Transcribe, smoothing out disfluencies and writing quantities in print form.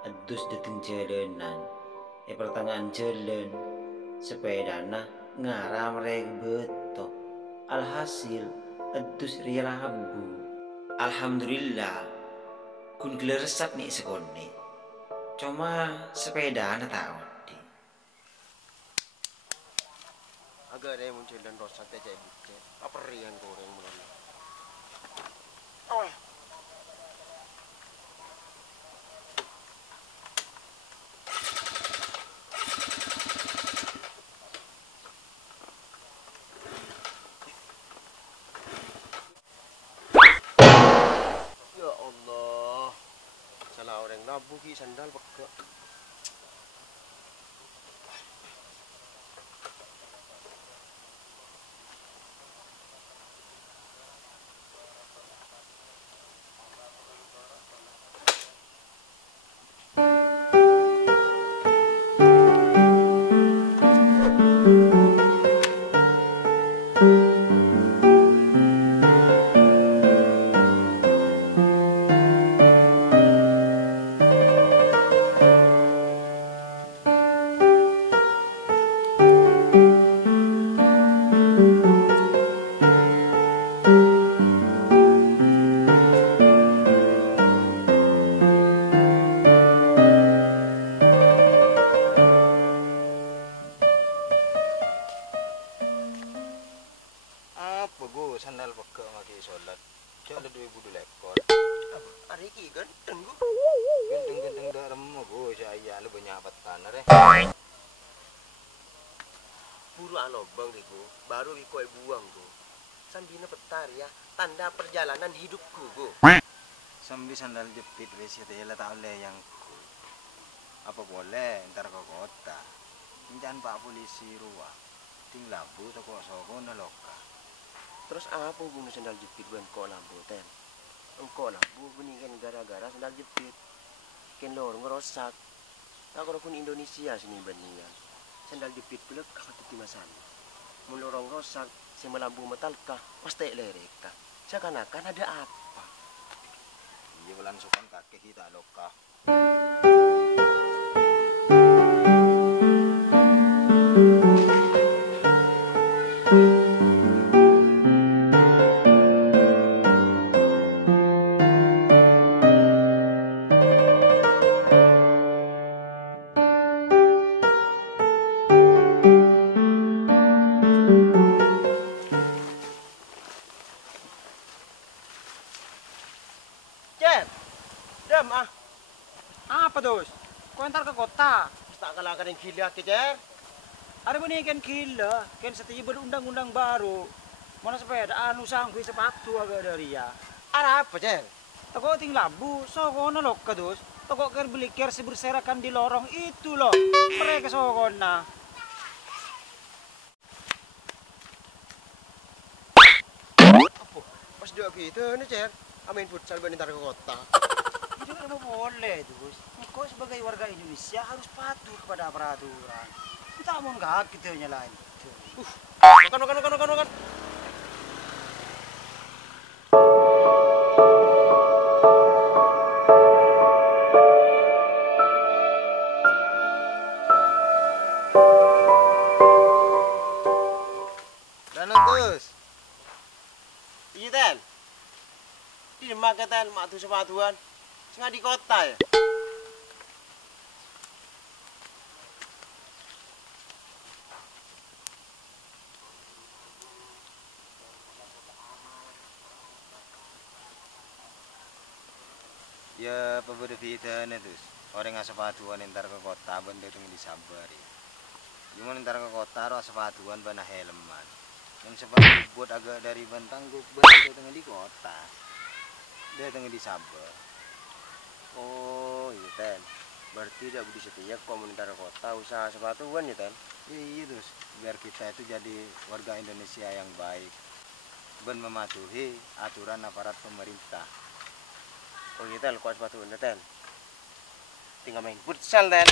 adus dateng jalanan, pertengahan jalan, sepedana ngaram rek beto. Alhasil adus ria labu. Alhamdulillah, kun geleresap nih sekone. Cuma sepeda na tau di. Agak ada yang muncul dan rosat aja bucet. Apa rian goreng mulai. Ya Allah, salah orang nabu ki sandal peka. Apa go sandal peka ngaki sholat. Cak ada 2000 lekor. Hari ki ganteng gua. Genteng-genteng dah remo go saya lu banyak patan re. Buru alobang deh gua. Baru ikoi buang gua. Sambina petar ya. Tanda perjalanan hidupku gua. Sambil sandal jepit wes ya tak oleh yang ku. Apa boleh ntar ke kota. Jangan pak polisi ruah. Ting labu toko soko na loka. Terus apa guna sandal jepit bukan kok lampu ten? Engkau lampu bunyi kan gara-gara sandal jepit. Ken lor ngerosak. Tak kalau pun Indonesia sini bania. Sandal jepit pula kakak tuti masan. Mulorong rosak, si melambu metalkah, pasti lereka. Seakan-akan ada apa? Iya bulan sukan kakek kita loka. Cer, dem ah. Apa dos? Kau antar ke kota? Tak kalah yang gila ke Cer. Ada bunyi kan gila, kan setiap berundang-undang baru. Mana sepeda anu sangkui sepatu agak dari ya. Ada apa Cer? Toko ting labu, sokona lok ka dos. Toko ker beli ker si berserakan di lorong itu loh. Mereka sokona. Apa? Pas dia gitu nih Cer. Amin futsal bentar ke kota. Itu kan boleh dos. Kau sebagai warga Indonesia harus patuh kepada peraturan. Kita mau nggak kita nyalain. Makan. Dan terus. Iya Tel. Di demak ke Tel, mak tuh sepatuan. Sengaja di kota ya. Ya pebeda kita nih terus. Orang nggak sepatuan ntar ke kota benda itu disabari. Cuma ntar ke kota harus sepatuan bana helman. Yang sepatu buat agak dari bentang gue benda tengah di kota. Dia tengah disabar. Oh iya Tel. Berarti tidak budi setia komunitas kota usaha sepatuan ya Tel. Iya terus biar kita itu jadi warga Indonesia yang baik. Ben mematuhi aturan aparat pemerintah. Oh iya Tel, kuat sepatuan Tel. Tinggal main futsal Tel.